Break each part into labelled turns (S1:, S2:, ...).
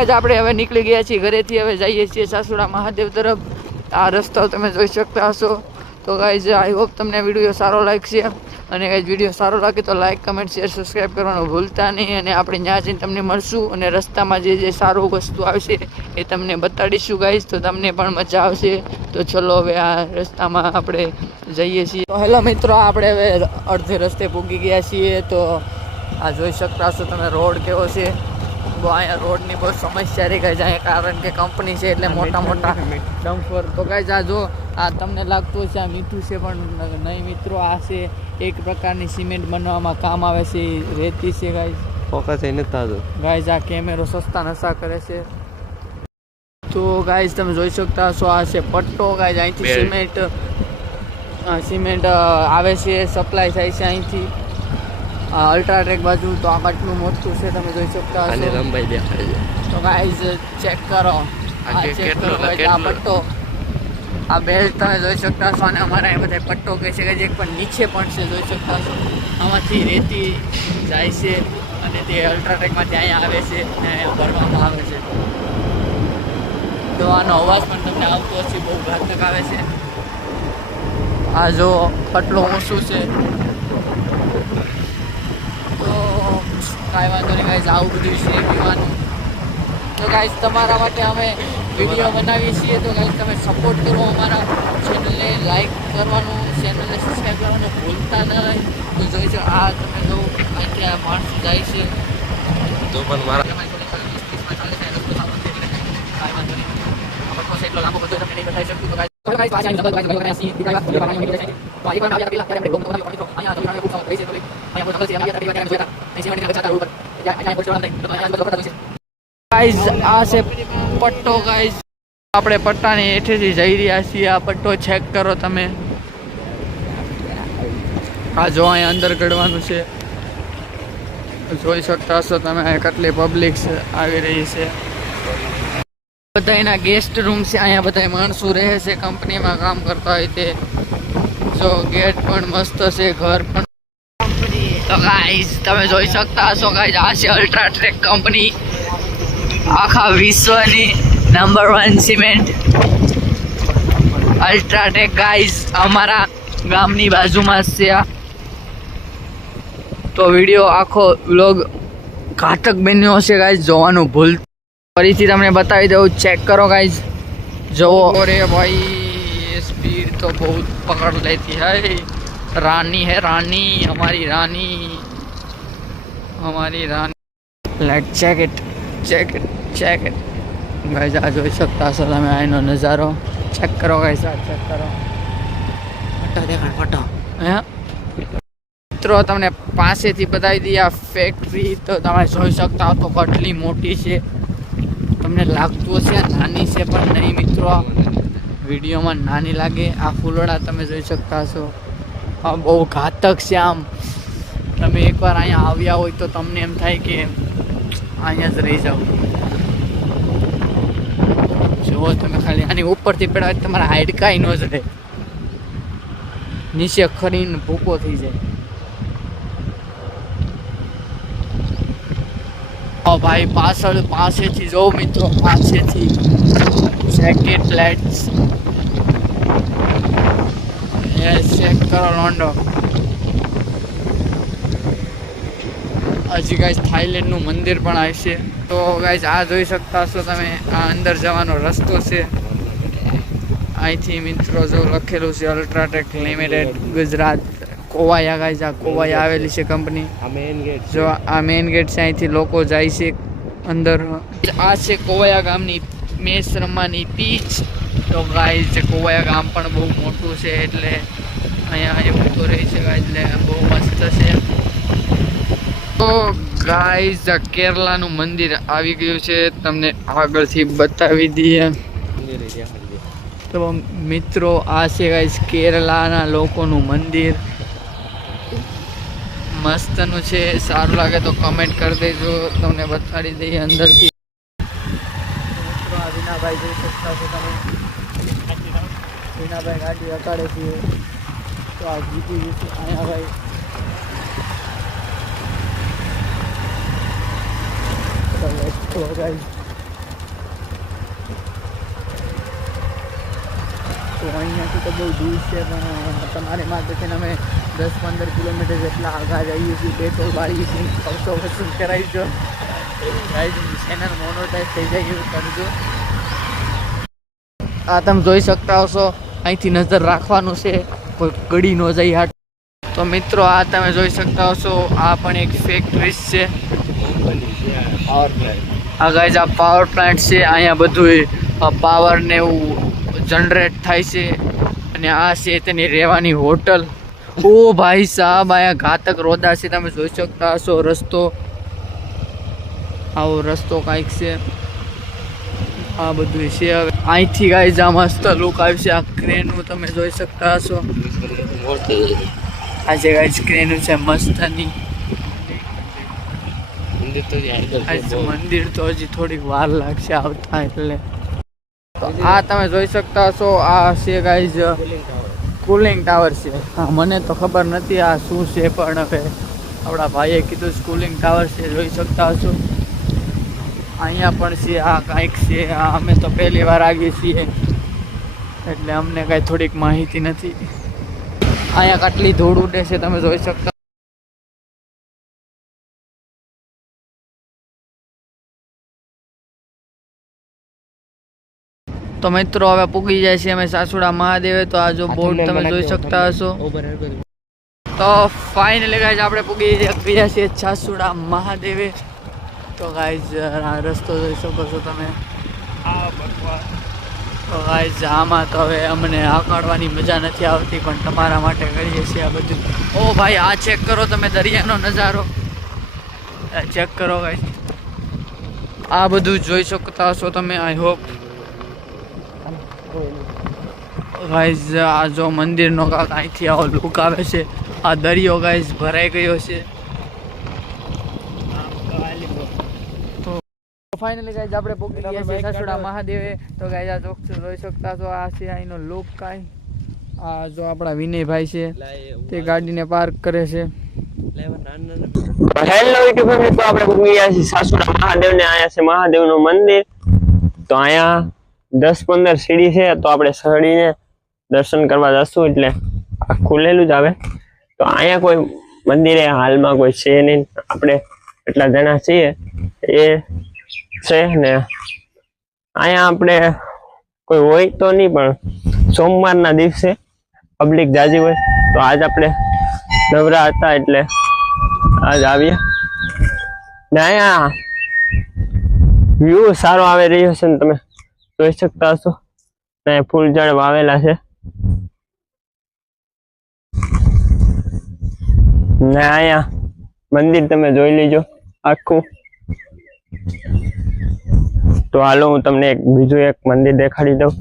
S1: Guys આપણે હવે નીકળી ગયા છીએ, ઘરેથી હવે જઈએ છીએ સાસુડા મહાદેવ તરફ. આ રસ્તાઓ તમે જોઈ શકતા હશો. તો ગાઈઝ આઈ હોપ તમને વીડિયો સારો લાગશે. અને ગાઈઝ વીડિયો સારો લાગે તો લાઈક કમેન્ટ શેર સબસ્ક્રાઈબ કરવાનું ભૂલતા નહીં. અને આપણે ત્યાં જઈને તમને મળશું અને રસ્તામાં જે જે સારું વસ્તુ આવશે એ તમને બતાડીશું ગાઈઝ તો તમને પણ મજા આવશે. તો ચલો હવે આ રસ્તામાં આપણે જઈએ છીએ. તો હેલો મિત્રો, આપણે હવે અડધે રસ્તે પૂગી ગયા છીએ. તો આ જોઈ શકતા હશો તમે રોડ કેવો છે. અહીંયા રોડની બહુ સમસ્યા રહી ગઈ છે અહીંયા કારણ કે કંપની છે એટલે મોટા મોટા ડમ્પર તો કાંઈ આ જો આ તમને લાગતું છે આ મીઠું છે પણ નહીં મિત્રો આ છે એક પ્રકારની સિમેન્ટ બનાવવામાં કામ આવે છે રેતી છે ગાય
S2: ફોકસ એ તાજો
S1: ગાય આ કેમેરો સસ્તા નશા કરે છે. તો ગાય તમે જોઈ શકતા હશો આ છે પટ્ટો ગાય અહીંથી સિમેન્ટ સિમેન્ટ આવે છે સપ્લાય થાય છે અહીંથી. અલ્ટ્રાટેક બાજુ તો આ કેટલું મોટું છે તમે જોઈ શકતા હશો.
S2: લંબાઈ દેખાય છે.
S1: તો ગાઈઝ ચેક કરો.
S2: આ
S1: ચેક કરો આ પટ્ટો. આ બેલ્ટ તમે જોઈ શકતા હશો અને અમારા એ બધા પટ્ટો કહે છે કે જે પણ નીચે પણ છે જોઈ શકતા છો આમાંથી રેતી જાય છે અને તે અલ્ટ્રાટેકમાંથી અહીંયા આવે છે અને અહીંયા ભરવામાં આવે છે. તો આનો અવાજ પણ તમને આવતો હશે બહુ ઘાતક આવે છે. આ જો પટલો ઓછું છે તો કાંઈ વાંધો નહીં ગાઈઝ આવું બધું છે પીવાનું તો ગાઈઝ તમારા માટે અમે વીડિયો બનાવીએ છીએ. તો ગાઈઝ તમે સપોર્ટ કરો અમારા ચેનલને લાઈક કરવાનું ચેનલને સબસ્ક્રાઈબ કરવાનું ભૂલતા ન રહે. તો જોઈ છો આ તમે જો અહીંથી આ માણસો જાય છે.
S2: તો પણ મારા
S1: પાછા આ પટ્ટો ગાઈઝ આપણે પટ્ટાની હેઠેથી જઈ રહ્યા છીએ. આ પટ્ટો ચેક કરો તમે. આ જો અહીંયા અંદર ગળવાનું છે. જોઈ શકતા હશો તમે કેટલી પબ્લિક આવી રહી છે. બધા એના ગેસ્ટ રૂમ છે. અહીંયા બધા માણસો રહે છે કંપનીમાં કામ કરતા હોય તે. જો ગેટ પણ મસ્ત છે, ઘર પણ તો ગાઈઝ તમે જોઈ શકતા હશો ગાઈઝ આ છે અલ્ટ્રાટેક કંપની આખા વિશ્વની number one cement UltraTech guys અમારા ગામની બાજુમાં છે તો વીડિયો આખો વ્લોગ ઘાતક બન્યો હશે ગાઈઝ જોવાનું ભૂલ. ફરીથી તમને બતાવી દઉં ચેક કરો ગાઈઝ જોવો. અરે ભાઈ સ્પીડ તો બહુ પકડ લેતી है रानी है रानी हमारी रानी हमारी रानी like check it check it check it guys આ જોઈ શકતા હશો તમે આનો નજારો ચેક કરો ગાઈઝ આ ચેક કરો
S2: ફટા દેખાડ ફટા
S1: હે મિત્રો તમને પાસેથી બતાવી દઈએ આ ફેક્ટરી તો તમે જોઈ શકતા હો તો કેટલી મોટી છે તમને લાગતું હશે આ નાની છે પણ નહીં મિત્રો વિડીયોમાં નાની લાગે આ ફૂલડા તમે જોઈ શકતા હશો આ બહુ ઘાતક છે આમ. તમે એકવાર અહીંયા આવ્યા હોય તો તમને એમ થાય કે અહીંયા જ રહી જાઓ. જુઓ તમે ખાલી આની ઉપરથી પેડા તમારા હાડકાઈ ન જ રહે. નીચે ખરીને ભૂકો થઈ જાય. ભાઈ, પાછળ, પાસેથી, જો મિત્રો, પાસેથી. જેકેટ લાઇટ્સ યસ ચેક કરો લોન્ડો હજી ગાઈઝ થાઈલેન્ડનું મંદિર પણ આવશે તો ગાઈઝ આ જોઈ શકતા હશો તમે આ અંદર જવાનો રસ્તો છે. અહીંથી મિત્રો જો લખેલું છે UltraTech limited Gujarat. Kovaya guys આ કોવાયા આવેલી છે કંપની જો આ મેઇન ગેટ છે અહીંથી લોકો જાય છે અંદર. આ છે કોવાયા ગામની મેચ રમવાની પીચ. તો ગાઈઝ કોવાયા ગામ પણ બહુ મોટું છે એટલે અહીંયા એવું તો રહી છે એટલે બહુ મસ્ત છે. તો આ કેરલાનું મંદિર આવી ગયું છે, તમને આગળથી બતાવી દઈએ. તો મિત્રો, આ છે ગાઈઝ કેરલાના લોકોનું મંદિર. મસ્તનું છે, સારું લાગે તો કમેન્ટ કરી દેજો, તમને બતાડી દઈએ અંદરથી. મીનાભાઈ જોઈ શકતા છો તમે. મીનાભાઈ ગાડી અકાળે છીએ તો આ જીતી જીતી અહીંયા ભાઈ તો અહીંયાથી તો બહુ દૂર છે, પણ તમારે માટે છે અમે દસ પંદર કિલોમીટર જેટલા આગળ જઈએ છીએ, પેટ્રોલ બાળીએ છીએ ખર્ચો વસૂલ કરાવીશું. ગાઈડ ચેનલ મોનોટાઈઝ થઈ જાય એવું કરજો આ તમે જોઈ શકતા હશો. અહીંથી નજર રાખવાનું છે. કોઈ ગળી ન જાય હાટ. તો મિત્રો, આ તમે જોઈ શકતા હશો. આ પણ એક ફેક્ટરી છે. આ ગાઈઝ આ પાવર પ્લાન્ટ છે. અહીંયા બધું પાવર ને એવું જનરેટ થાય છે. અને આ છે તેની રહેવાની હોટલ. ઓ ભાઈ સાહેબ અહીંયા ઘાતક રોદા છે. તમે જોઈ શકતા હશો રસ્તો. આવો રસ્તો કાંઈક છે. આ બધું છે હવે. અહીંથી ગાય આ મસ્ત લુક આવશે. આ ક્રેનનું તમે જોઈ શકતા હશો. આ જે ગાય ક્રેનું છે મસ્તની.
S2: મંદિર તો
S1: હજી થોડીક વાર લાગશે આવતા એટલે. તો આ તમે જોઈ શકતા હશો આ છે ગાઈઝ કુલિંગ ટાવર છે. હા મને તો ખબર નથી આ શું છે પણ હવે આપણા ભાઈએ કીધું કુલિંગ ટાવર છે જોઈ શકતા હશો. અહીંયા પણ છે આ કાંઈક છે આ અમે તો પહેલી વાર આવીએ છીએ. એટલે અમને કાંઈ થોડીક માહિતી નથી. અહીંયા કેટલી ધૂળ ઉડે છે તમે જોઈ શકતા તો મિત્રો હવે પૂગી જાય છે અમે સાસુડા મહાદેવે તો આ જો બોર્ડ તમે જોઈ શકતા હશો. તો ફાઇનલી ગાઈઝ આપણે પૂગી ગયા છીએ સાસુડા મહાદેવે. તો ગાઈઝ આ રસ્તો જોઈ શકો છો તમે. તો ગાઈઝ આમાં તો હવે અમને આકાડવાની મજા નથી આવતી પણ તમારા માટે કરીએ છીએ આ બધું. ઓ ભાઈ આ ચેક કરો તમે દરિયાનો નજારો. ચેક કરો ગાઈઝ આ બધું જોઈ શકતા હશો તમે આઈ હોપ ગાઈઝ આ જો મંદિરનો કાંક અહીંથી આવો લુક આવે છે. આ દરિયો ગાઈઝ ભરાઈ ગયો છે તો ફાઇનલી ગાઈઝ આપણે પોકી ગયા છીએ સાસુડા મહાદેવે. તો ગાઈઝ આ ચોક્કસ જોઈ શકતા છો આ છે અહીંનો લુક કાંઈ આ જો આપણા વિનયભાઈ છે તે ગાડીને પાર્ક કરે છે.
S3: હેલો યુટ્યુબ ફેમિલી તો આપણે પોકી ગયા છીએ મહાદેવ ને અહીંયા છે મહાદેવનું મંદિર. તો અહીંયા દસ પંદર સીડી છે તો આપણે સડીને દર્શન કરવા જશું એટલે આ ખુલેલું જ આવે. તો અહીંયા કોઈ મંદિરે હાલમાં કોઈ છે નહીં. આપણે એટલા જણા છીએ. એ છે ને? અહીંયા આપણે કોઈ હોય તો નહીં, પણ સોમવારના દિવસે પબ્લિક જાજી હોય. તો આજ આપણે નવરા હતા એટલે આજ આવીએ. ને અહીંયા વ્યૂ સારો આવી રહ્યો છે ને તમે જોઈ શકતા હશો. ને ફૂલ ઝાડ વાવેલા છે. ને અહીંયા મંદિર તમે જોઈ લેજો. આખું તો હાલો, હું તમને એક બીજું એક મંદિર દેખાડી દઉં.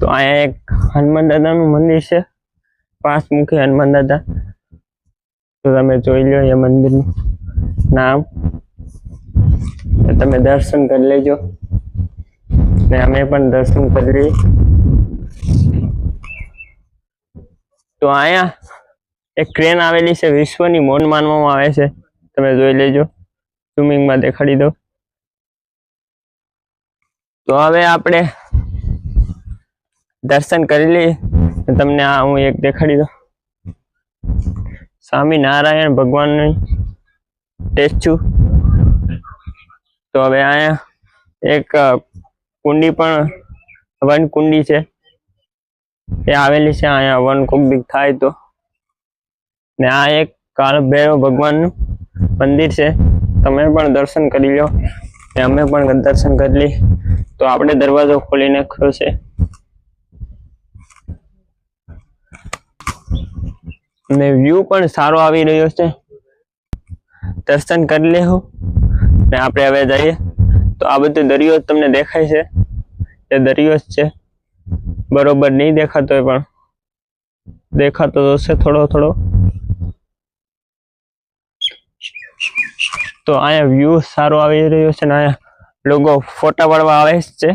S3: તો અહીંયા એક હનુમાન દાદાનું મંદિર છે પાંચમુખી હનુમાન દાદા. તો તમે જોઈ લો એ મંદિરનું નામ. તમે દર્શન કરી લેજો. ને અમે પણ દર્શન કરી તો અહીંયા એક ક્રેન આવેલી છે, વિશ્વની મોન માનવામાં આવે છે. તમે જોઈ લેજો. સ્વિમિંગમાં દેખાડી દો તો હવે આપણે દર્શન કરી લઈએ તમને આ હું એક દેખાડી દઉં. સ્વામિનારાયણ ભગવાનની સ્ટેચ્યુ તો હવે અહીંયા એક કુંડી પણ, વન કુંડી છે. એ આવેલી છે, અહીંયા વન કુંડી થાય તો. ને આ એક કાળભૈરવ ભગવાનનું મંદિર છે. તમે પણ દર્શન કરી લો. અમે પણ દર્શન કરી લઈએ. તો આપણે દરવાજો ખોલી નાખ્યો છે. ને વ્યૂ પણ સારો આવી રહ્યો છે. દર્શન કરી લેવું ને આપણે હવે જઈએ. તો આ બધું દરિયો તમને દેખાય છે. એ દરિયો જ છે. બરોબર નહીં દેખાતો પણ. દેખાતો તો થોડો થોડો. તો અહીંયા વ્યૂ સારો આવી રહ્યો છે ને અહીંયા લોકો ફોટા પાડવા આવે છે.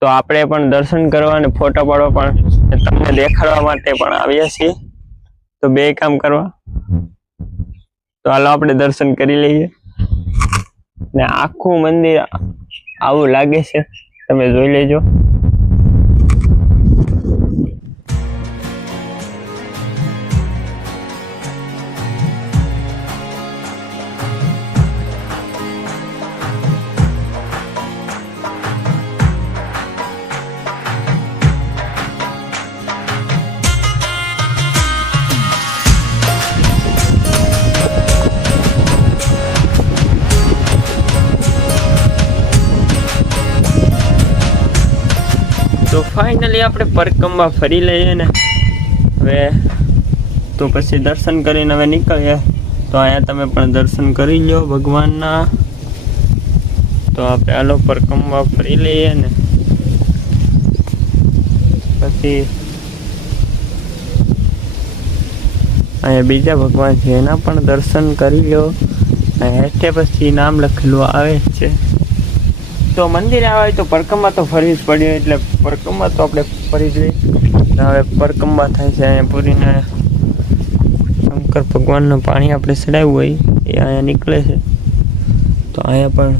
S3: તો આપણે પણ દર્શન કરવા અને ફોટા પાડવા પણ તમને દેખાડવા માટે પણ આવ્યા છીએ. તો બે કામ કરવા. તો હાલો આપણે દર્શન કરી લઈએ. ને આખું મંદિર આવું લાગે છે. તમે જોઈ લેજો. આપણે પરકમમાં ફરી લઈએ ને. હવે તો પછી દર્શન કરીને હવે નીકળીએ. તો અહીંયા તમે પણ દર્શન કરી લો ભગવાનના. તો આપણે આલો પરકમમાં ફરી લઈએ ને. પછી અહીંયા બીજા ભગવાન છે, એના પણ દર્શન કરી લો હેઠે પછી નામ લખેલું આવે છે. તો મંદિરે આવે તો પરકમમાં તો ફરવી જ પડ્યું એટલે પરકમમાં તો આપણે ફરી જોઈ હવે પરકંબા થાય છે અહીંયા પૂરીને. શંકર ભગવાનનું પાણી આપણે ચડાવ્યું હોય, એ અહીંયા નીકળે છે. તો અહીંયા પણ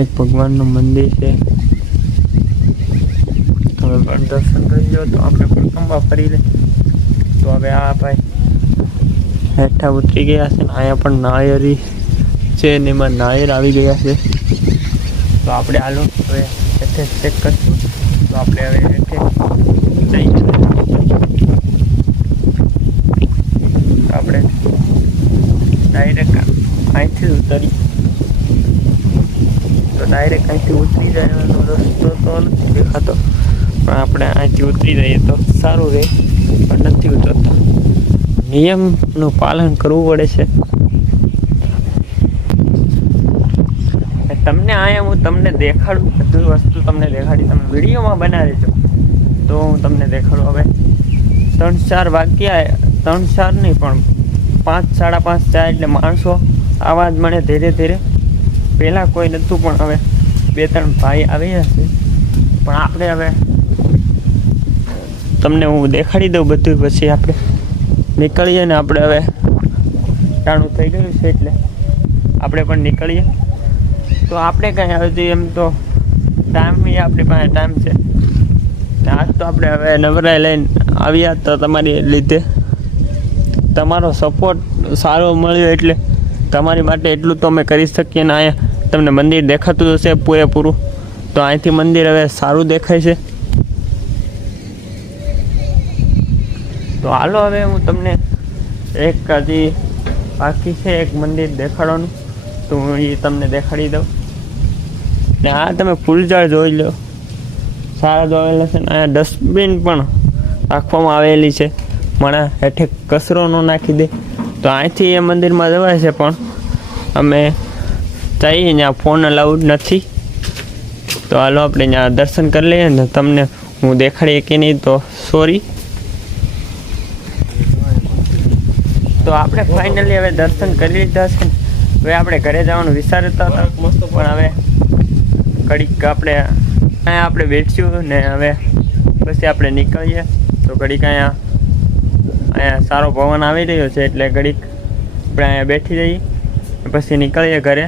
S3: એક ભગવાનનું મંદિર છે. તમે પણ દર્શન કરી લો તો આપણે પરકંબા ફરી લે તો હવે આ ભાઈ હેઠા ઉતરી ગયા છે અહીંયા પણ નાયરી છે ને એમાં નાયર આવી ગયા છે. તો આપણે હાલો, હવે હેઠે ચેક કરશું. તો આપણે હવે હેઠે જઈએ તો આપણે ડાયરેક્ટ અહીંથી ઉતરી. તો ડાયરેક્ટ અહીંથી ઉતરી જવાનો રસ્તો તો નથી દેખાતો. પણ આપણે અહીંથી ઉતરી જઈએ તો સારું રહે. પણ નથી ઉતરતા. નિયમનું પાલન કરવું પડે છે. તમને અહીંયા હું તમને દેખાડું. બધું વસ્તુ તમને દેખાડી તમે વિડીયોમાં બનાવી દેજો. તો હું તમને દેખાડું હવે. ત્રણ ચાર વાગ્યા ત્રણ ચાર નહીં પણ પાંચ, સાડા પાંચ ચાર એટલે માણસો આવા જ મને ધીરે ધીરે. પહેલાં કોઈ નહોતું પણ હવે બે ત્રણ ભાઈ આવી હશે. પણ આપણે હવે તમને હું દેખાડી દઉં બધું પછી આપણે નીકળીએ ને આપણે હવે ટાણું થઈ ગયું છે એટલે આપણે પણ નીકળીએ. તો આપણે કંઈ હજી એમ તો ટાઈમ આપણી પાસે ટાઈમ છે. આજ તો આપણે હવે નવરાઈ લઈને આવ્યા તો તમારી લીધે. તમારો સપોર્ટ સારો મળ્યો એટલે તમારી માટે એટલું તો અમે કરી શકીએ ને અહીંયા તમને મંદિર દેખાતું હશે પૂરેપૂરું. તો અહીંથી મંદિર હવે સારું દેખાય છે. તો હાલો હવે હું તમને એક હજી બાકી છે એક મંદિર દેખાડવાનું. તો હું એ તમને દેખાડી દઉં. ને આ તમે ફૂલઝાડ જોઈ લો. સારા જોયેલા છે ને અહીંયા ડસ્ટબિન પણ રાખવામાં આવેલી છે. મને હેઠે કચરો ન નાખી દે. તો અહીંથી એ મંદિરમાં જવાય છે પણ અમે જઈએ ત્યાં ફોન અલાઉડ નથી. તો હાલો આપણે ત્યાં દર્શન કરી લઈએ ને તમને હું દેખાડીએ કે નહીં તો સોરી તો આપણે ફાઇનલી હવે દર્શન કરી લીધા છે. હવે આપણે ઘરે જવાનું વિચારતા હતા. પણ હવે ઘડીક આપણે અહીંયા આપણે બેઠ્યું ને હવે પછી આપણે નીકળીએ. તો ઘડીક અહીંયા અહીંયા સારો પવન આવી રહ્યો છે એટલે ઘડીક આપણે અહીંયા બેઠી જઈએ પછી નીકળીએ ઘરે.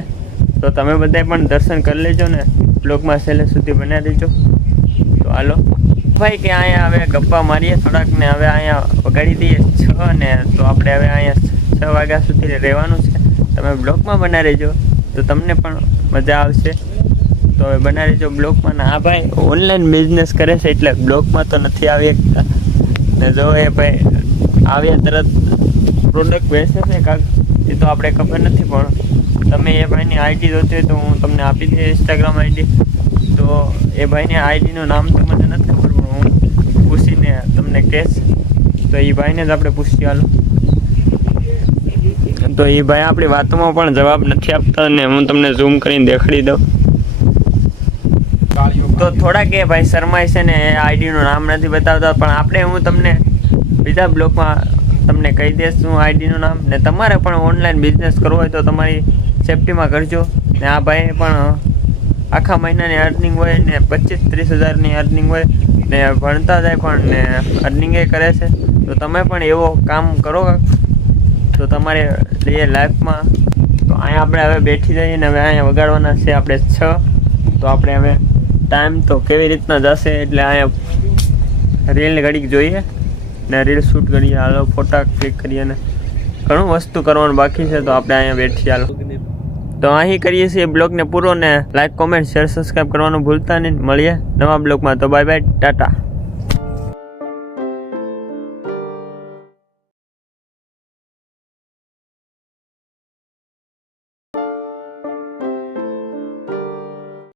S3: તો તમે બધાય પણ દર્શન કરી લેજો ને. બ્લોગમાં છેલ્લે સુધી બનાવી દેજો તો હાલો. ભાઈ કે અહીંયા હવે ગપ્પા મારીએ થોડાક ને હવે અહીંયા વગાડી દઈએ છ ને. તો આપણે હવે અહીંયા છ વાગ્યા સુધી રહેવાનું છે. તમે બ્લોગમાં બનાવી રહેજો. તો તમને પણ મજા આવશે. તો હવે બના રહેજો બ્લોગમાં. ને આ ભાઈ ઓનલાઈન બિઝનેસ કરે છે એટલે બ્લોગમાં તો નથી આવી શકતા. ને જો એ ભાઈ આવ્યા તરત પ્રોડક્ટ બેસે છે કાંક. એ તો આપણે ખબર નથી, પણ તમે એ ભાઈની આઈડી જોતી હોય તો હું તમને આપી દઈએ ઇન્સ્ટાગ્રામ આઈડી તો એ ભાઈની આઈડીનું નામ તો મને નથી ખબર, પણ હું પૂછીને તમને કહેશ. તો એ ભાઈને જ આપણે પૂછી હાલો. તો એ ભાઈ આપણી વાતોમાં પણ જવાબ નથી આપતા અને હું તમને ઝૂમ કરીને દેખાડી દઉં. તો થોડાક એ ભાઈ શર્માય છે ને, એ આઈડીનું નામ નથી બતાવતા, પણ આપણે હું તમને બીજા બ્લોગમાં તમને કહી દઈશું આઈડીનું નામ. ને તમારે પણ ઓનલાઈન બિઝનેસ કરવો હોય તો તમારી સેફટીમાં કરજો. ને આ ભાઈ પણ આખા મહિનાની અર્નિંગ હોય ને પચીસ ત્રીસ હજારની અર્નિંગ હોય ને ભણતા જાય પણ ને અર્નિંગ એ કરે છે. તો તમે પણ એવો કામ કરો તો તમારે એ લાઈફમાં તો અહીંયા આપણે હવે બેઠી જઈએ ને હવે અહીંયા વગાડવાના છે આપણે છ. તો આપણે હવે ટાઈમ તો કેવી રીતના જશે એટલે અહીંયા રીલ ઘડીક જોઈએ. ને રીલ શૂટ કરીએ, હાલો ફોટા ક્લિક કરીએ ને. ઘણું વસ્તુ કરવાનું બાકી છે, તો આપણે અહીંયા બેઠીએ, હાલો. તો અહીં કરીએ છીએ બ્લોગને પૂરો ને લાઈક કોમેન્ટ શેર સબસ્ક્રાઈબ કરવાનું ભૂલતા નહીં. મળીએ નવા બ્લોગમાં. તો બાય બાય ટાટા.